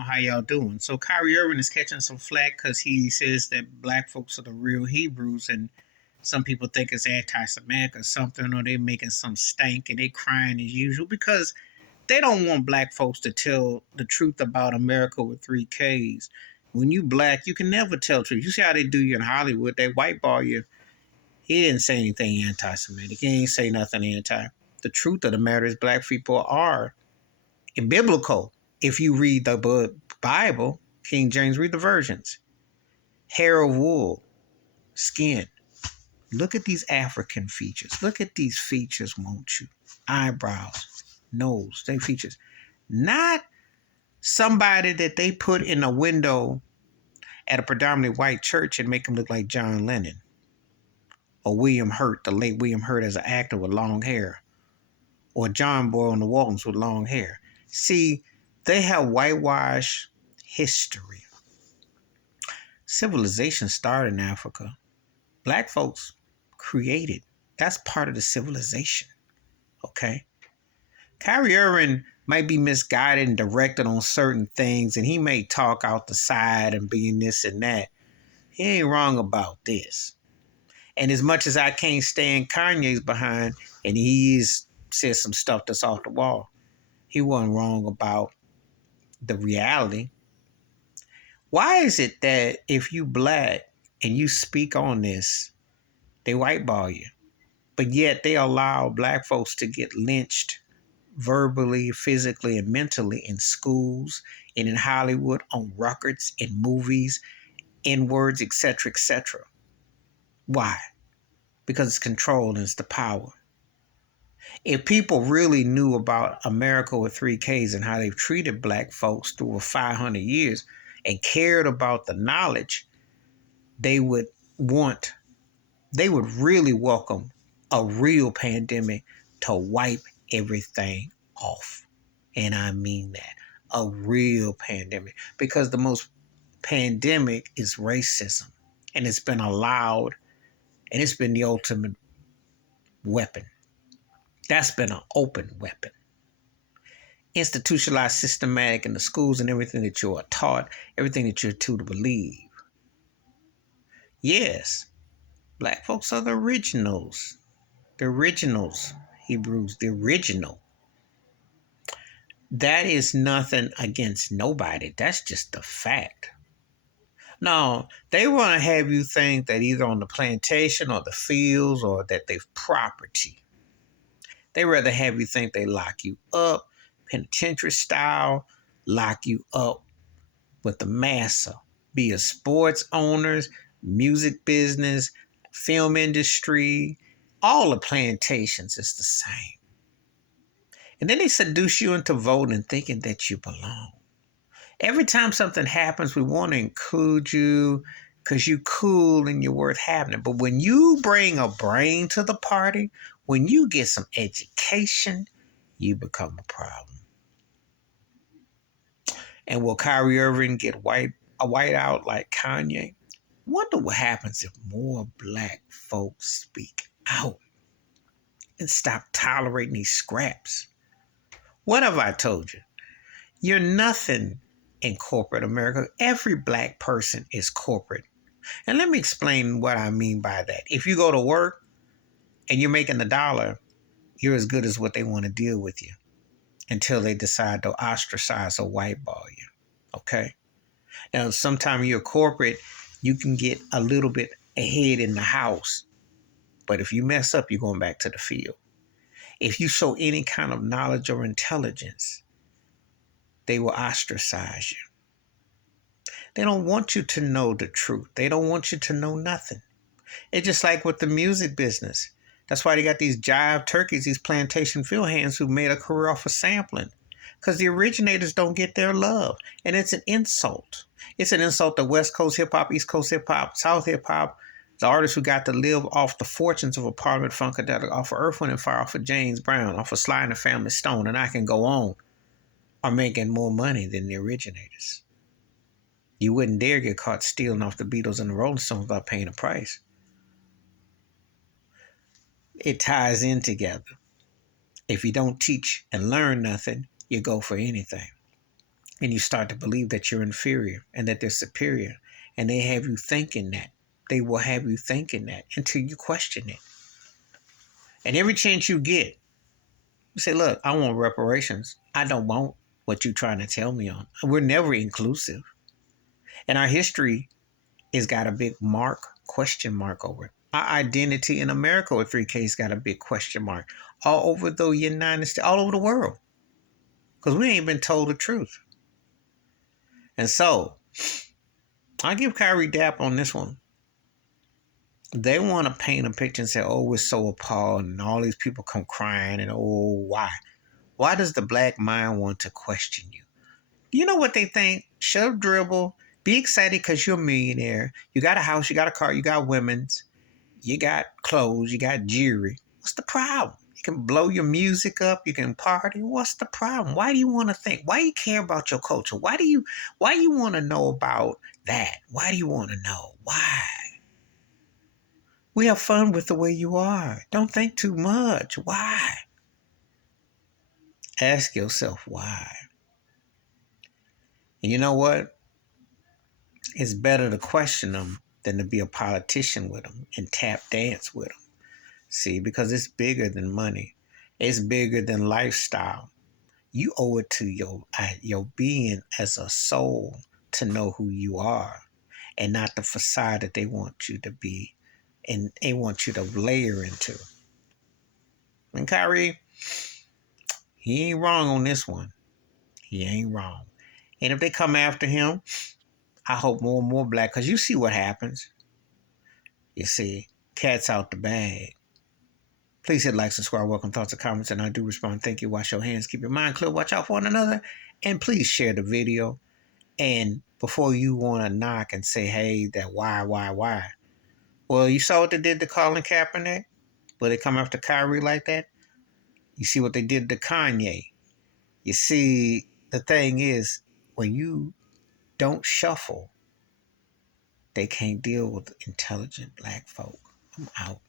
on how y'all doing. So Kyrie Irving is catching some flack because he says that black folks are the real Hebrews, and some people think it's anti-Semitic or something, or they making some stank and they crying as usual because they don't want black folks to tell the truth about America with three Ks. When you black, you can never tell the truth. You see how they do you in Hollywood? They whiteball you. He didn't say anything anti-Semitic. He ain't say nothing anti. The truth of the matter is black people are biblical. If you read the Bible, King James, read the versions. Hair of wool, skin. Look at these African features. Look at these features, won't you? Eyebrows, nose, they features. Not somebody that they put in a window at a predominantly white church and make him look like John Lennon. Or William Hurt, the late William Hurt as an actor with long hair. Or John Boy on the Waltons with long hair. See, they have whitewashed history. Civilization started in Africa. Black folks created. That's part of the civilization. Okay? Kyrie Irving might be misguided and directed on certain things, and he may talk out the side and being this and that. He ain't wrong about this. And as much as I can't stand Kanye's behind, and he's said some stuff that's off the wall, he wasn't wrong about the reality. Why is it that if you black and you speak on this, they whiteball you, but yet they allow black folks to get lynched verbally, physically, and mentally in schools and in Hollywood, on records, in movies, in words, etc., etc.? Why? Because it's control and it's the power. If people really knew about America with three Ks and how they've treated black folks through 500 years and cared about the knowledge, they would really welcome a real pandemic to wipe everything off. And I mean that, a real pandemic, because the most pandemic is racism, and it's been allowed, and it's been the ultimate weapon. That's been an open weapon. Institutionalized, systematic in the schools and everything that you are taught, everything that you're to believe. Yes, black folks are the originals. The originals, Hebrews, the original. That is nothing against nobody. That's just a fact. No, they want to have you think that either on the plantation or the fields or that they've property. They rather have you think they lock you up, penitentiary style, lock you up with the massa. Be it sports owners, music business, film industry, all the plantations is the same. And then they seduce you into voting, thinking that you belong. Every time something happens, we want to include you because you cool and you're worth having. But when you bring a brain to the party, when you get some education, you become a problem. And will Kyrie Irving get white out like Kanye? Wonder what happens if more black folks speak out and stop tolerating these scraps. What have I told you? You're nothing in corporate America. Every black person is corporate. And let me explain what I mean by that. If you go to work and you're making $1, you're as good as what they want to deal with you until they decide to ostracize or whiteball you. Okay? Now, sometimes you're corporate, you can get a little bit ahead in the house. But if you mess up, you're going back to the field. If you show any kind of knowledge or intelligence, they will ostracize you. They don't want you to know the truth. They don't want you to know nothing. It's just like with the music business. That's why they got these jive turkeys, these plantation field hands who made a career off of sampling. Because the originators don't get their love. And it's an insult. It's an insult to West Coast hip-hop, East Coast hip-hop, South hip-hop, the artists who got to live off the fortunes of a Parliament Funkadelic, off of Earth, Wind & Fire, off of James Brown, off of Sly and the Family Stone, and I can go on, are making more money than the originators. You wouldn't dare get caught stealing off the Beatles and the Rolling Stones without paying a price. It ties in together. If you don't teach and learn nothing, you go for anything. And you start to believe that you're inferior and that they're superior. And they have you thinking that. They will have you thinking that until you question it. And every chance you get, you say, look, I want reparations. I don't want what you're trying to tell me on. We're never inclusive. And our history has got a big question mark over it. Our identity in America with 3K's got a big question mark. All over the United States, all over the world. Because we ain't been told the truth. And so, I give Kyrie dap on this one. They want to paint a picture and say, oh, we're so appalled, and all these people come crying, and oh, why? Why does the black mind want to question you? You know what they think? Shut up, dribble. Be excited because you're a millionaire. You got a house, you got a car, you got women's, you got clothes, you got jewelry. What's the problem? You can blow your music up, you can party. What's the problem? Why do you want to think? Why do you care about your culture? Why do you want to know about that? Why do you want to know? Why? We have fun with the way you are. Don't think too much. Why? Ask yourself why. And you know what? It's better to question them than to be a politician with them and tap dance with them. See, because it's bigger than money. It's bigger than lifestyle. You owe it to your being as a soul to know who you are and not the facade that they want you to be and they want you to layer into. And Kyrie, he ain't wrong on this one. He ain't wrong. And if they come after him, I hope more and more black, because you see what happens. You see, cat's out the bag. Please hit like, subscribe, welcome thoughts and comments, and I do respond. Thank you. Wash your hands, keep your mind clear, watch out for one another, and please share the video. And before you want to knock and say, hey, that why? Well, you saw what they did to Colin Kaepernick? Will they come after Kyrie like that? You see what they did to Kanye? You see, the thing is, when you don't shuffle, they can't deal with intelligent black folk. I'm out.